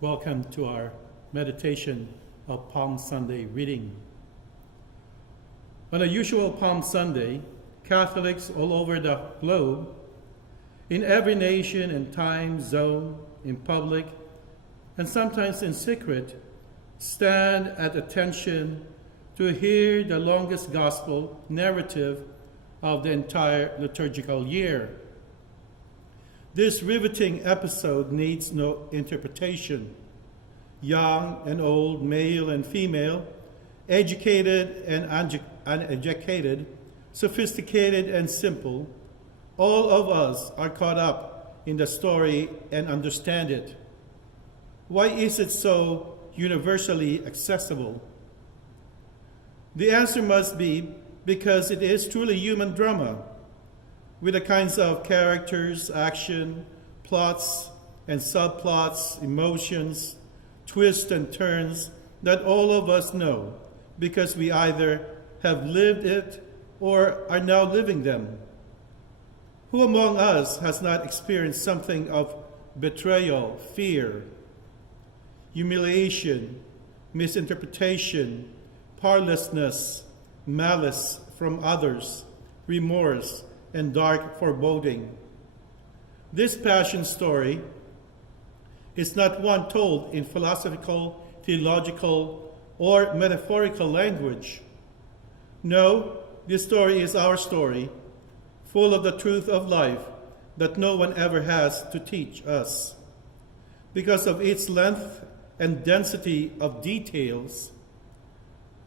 Welcome to our meditation of Palm Sunday reading. On a usual Palm Sunday, Catholics all over the globe, in every nation and time zone, in public, and sometimes in secret, stand at attention to hear the longest gospel narrative of the entire liturgical year. This riveting episode needs no interpretation. Young and old, male and female, educated and uneducated, sophisticated and simple, all of us are caught up in the story and understand it. Why is it so universally accessible? The answer must be because it is truly human drama, with the kinds of characters, action, plots, and subplots, emotions, twists and turns that all of us know because we either have lived it or are now living them. Who among us has not experienced something of betrayal, fear, humiliation, misinterpretation, powerlessness, malice from others, remorse, and dark foreboding? This passion story is not one told in philosophical, theological, or metaphorical language. No, this story is our story, full of the truth of life that no one ever has to teach us. Because of its length and density of details,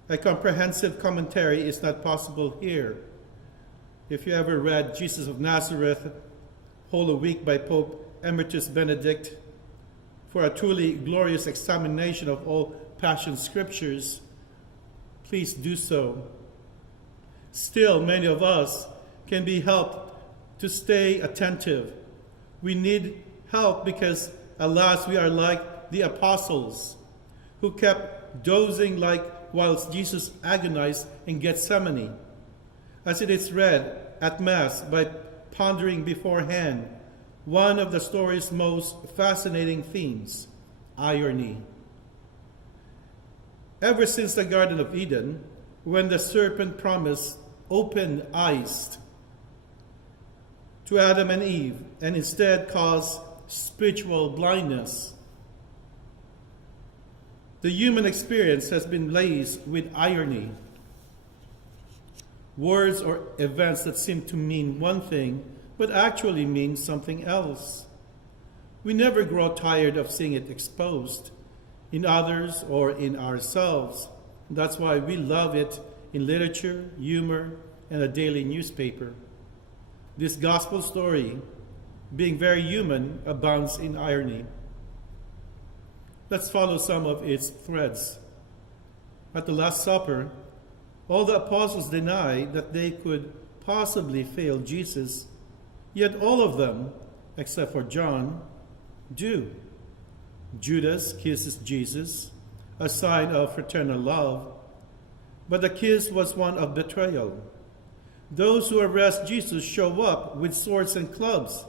a comprehensive commentary is not possible here. If you ever read Jesus of Nazareth, Holy Week by Pope Emeritus Benedict, for a truly glorious examination of all Passion Scriptures, please do so. Still, many of us can be helped to stay attentive. We need help because, alas, we are like the apostles who kept dozing whilst Jesus agonized in Gethsemane. As it is read at Mass by pondering beforehand one of the story's most fascinating themes, irony. Ever since the Garden of Eden, when the serpent promised open eyes to Adam and Eve and instead caused spiritual blindness, the human experience has been laced with irony. Words or events that seem to mean one thing but actually mean something else. We never grow tired of seeing it exposed in others or in ourselves. That's why we love it in literature, humor, and a daily newspaper. This gospel story, being very human, abounds in irony. Let's follow some of its threads. At the Last Supper, all the apostles deny that they could possibly fail Jesus, yet all of them, except for John, do. Judas kisses Jesus, a sign of fraternal love, but the kiss was one of betrayal. Those who arrest Jesus show up with swords and clubs,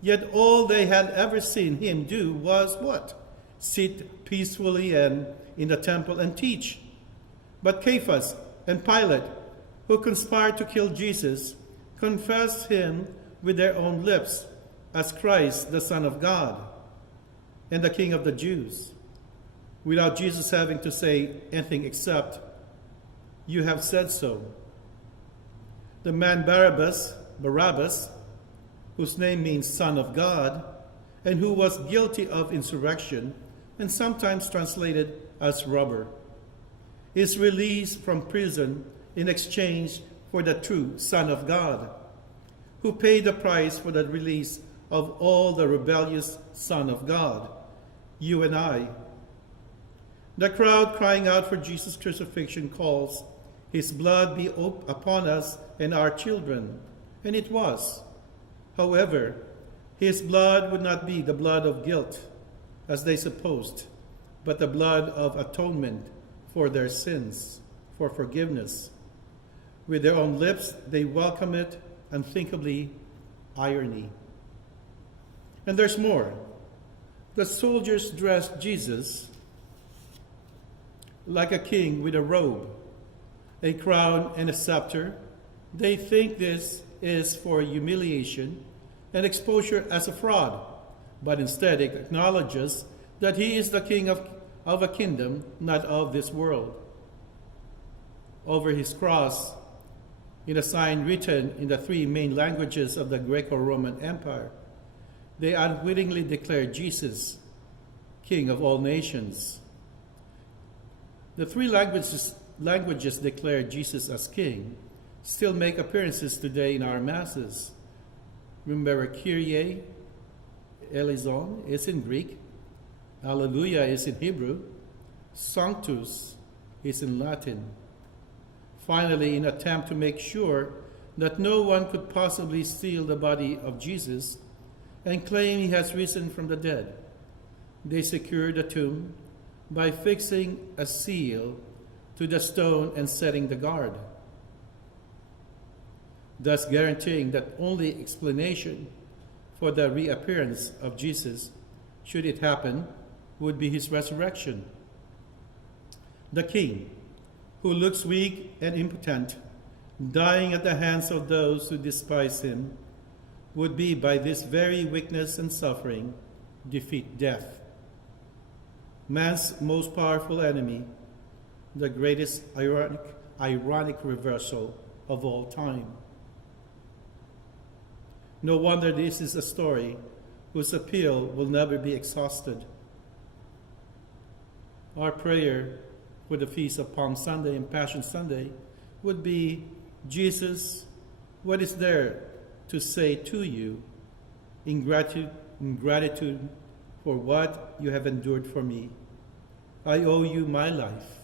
yet all they had ever seen him do was what? Sit peacefully and in the temple and teach. But Caiaphas and Pilate, who conspired to kill Jesus, confessed him with their own lips as Christ, the Son of God, and the King of the Jews, without Jesus having to say anything except, "You have said so." The man Barabbas, whose name means Son of God, and who was guilty of insurrection, and sometimes translated as robber, is released from prison in exchange for the true Son of God, who paid the price for the release of all the rebellious Son of God, you and I. The crowd crying out for Jesus' crucifixion calls, "His blood be upon us and our children." And it was. However, his blood would not be the blood of guilt, as they supposed, but the blood of atonement for their sins, for forgiveness. With their own lips, they welcome it, unthinkably irony. And there's more. The soldiers dressed Jesus like a king with a robe, a crown, and a scepter. They think this is for humiliation and exposure as a fraud, but instead it acknowledges that he is the king of a kingdom not of this world. Over his cross, in a sign written in the three main languages of the Greco-Roman Empire, they unwittingly declared Jesus King of all nations. The three languages declared Jesus as King still make appearances today in our masses. Remember, Kyrie eleison is in Greek, Alleluia is in Hebrew, Sanctus is in Latin. Finally, in an attempt to make sure that no one could possibly steal the body of Jesus and claim he has risen from the dead, they secured the tomb by fixing a seal to the stone and setting the guard, thus guaranteeing that only explanation for the reappearance of Jesus, should it happen, would be his resurrection. The king, who looks weak and impotent, dying at the hands of those who despise him, would be by this very weakness and suffering defeat death, man's most powerful enemy, the greatest ironic reversal of all time. No wonder this is a story whose appeal will never be exhausted. Our prayer for the Feast of Palm Sunday and Passion Sunday would be, Jesus, what is there to say to you in gratitude for what you have endured for me? I owe you my life.